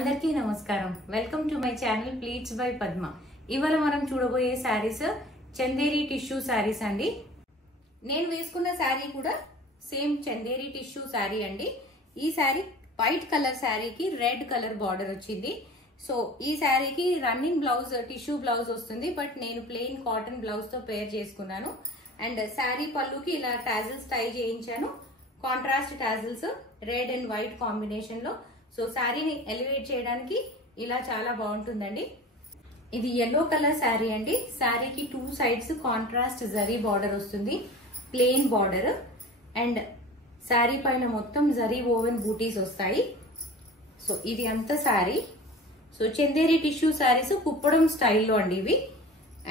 అందరికీ నమస్కారం. Welcome to my channel pleats by Padma. ఇవాళ మనం చూడబోయే శారీస్ చందేరి టిష్యూ శారీస్ అండి. నేను వేసుకున్న శారీ కూడా సేమ్ చందేరి టిష్యూ శారీ అండి. ఈ శారీ వైట్ కలర్ శారీకి రెడ్ కలర్ బార్డర్ వచ్చింది. సో ఈ శారీకి రన్నింగ్ బ్లౌజ్ టిష్యూ బ్లౌజ్ వస్తుంది, బట్ నేను ప్లెయిన్ కాటన్ బ్లౌజ్ తో పేర్ చేసుకున్నాను. అండ్ శారీ పళ్ళుకి ఇలా టాజిల్స్ టై చేయించాను. Contrast tassels red and white combination లో. సో శారీని ఎలివేట్ చేయడానికి ఇలా చాలా బాగుంటుందండి. ఇది yellow కలర్ శారీ అండి. శారీకి 2 సైడ్స్ కాంట్రాస్ట్ జరీ బార్డర్ వస్తుంది, ప్లెయిన్ బార్డర్. అండ్ శారీ పైన మొత్తం జరీ ఓవెన్ బూటీస్ వస్తాయి. సో ఇది అంతా శారీ. సో చందేరి టిష్యూ శారీస్ కుప్పడం స్టైల్లో అండి ఇవి.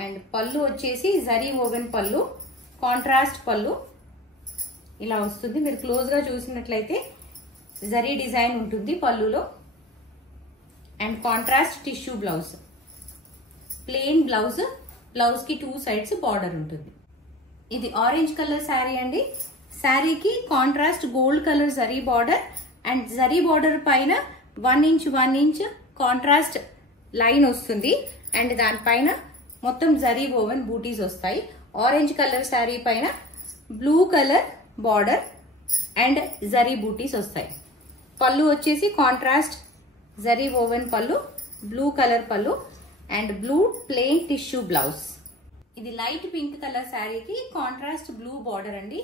అండ్ పళ్ళు వచ్చేసి జరీ ఓవెన్ పళ్ళు, కాంట్రాస్ట్ పళ్ళు ఇలా వస్తుంది. మీరు క్లోజ్ గా చూసినట్లయితే జరీ డిజైన్ ఉంటుంది పళ్ళులో. And contrast tissue blouse, plain blouse, blouse కి 2 సైడ్స్ బార్డర్ ఉంటుంది. ఇది ఆరెంజ్ కలర్ శారీ అండి. శారీకి contrast gold colour zari border and zari border పైన 1 ఇంచ్ కాంట్రాస్ట్ లైన్ వస్తుంది. అండ్ దానిపైన మొత్తం జరీ ఓవెన్ బూటీస్ వస్తాయి. ఆరెంజ్ కలర్ శారీ పైన blue colour border and zari butis వస్తాయి. పళ్ళు వచ్చేసి కాంట్రాస్ట్ జరీ ఓవెన్ పళ్ళు, బ్లూ కలర్ పళ్ళు and blue plain tissue blouse. ఇది లైట్ పింక్ కలర్ శారీకి కాంట్రాస్ట్ బ్లూ బార్డర్ అండి.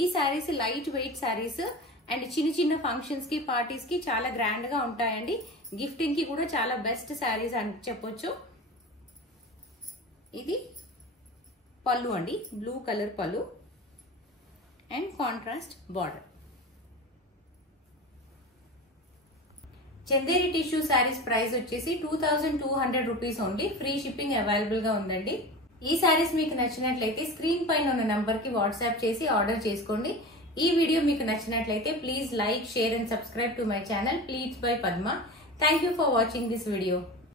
ఈ saris light weight saris and చిన్న చిన్న ఫంక్షన్స్ కి పార్టీస్ కి చాలా గ్రాండ్ గా ఉంటాయండి. గిఫ్టింగ్ కి కూడా చాలా బెస్ట్ శారీస్ అని చెప్పొచ్చు. ఇది పళ్ళు అండి, బ్లూ కలర్ పళ్ళు and contrast border. Chanderi tissue saris price వచ్చేసి 2200 rupees only. Free shipping available గా ఉందండి. ఈ శారీస్ మీకు నచ్చినట్లయితే స్క్రీన్ పైన ఉన్న నంబర్ కి వాట్సాప్ చేసి ఆర్డర్ చేసుకోండి. ఈ వీడియో మీకు నచ్చినట్లయితే please like, share and subscribe to my channel pleats by Padma. Thank you for watching this video.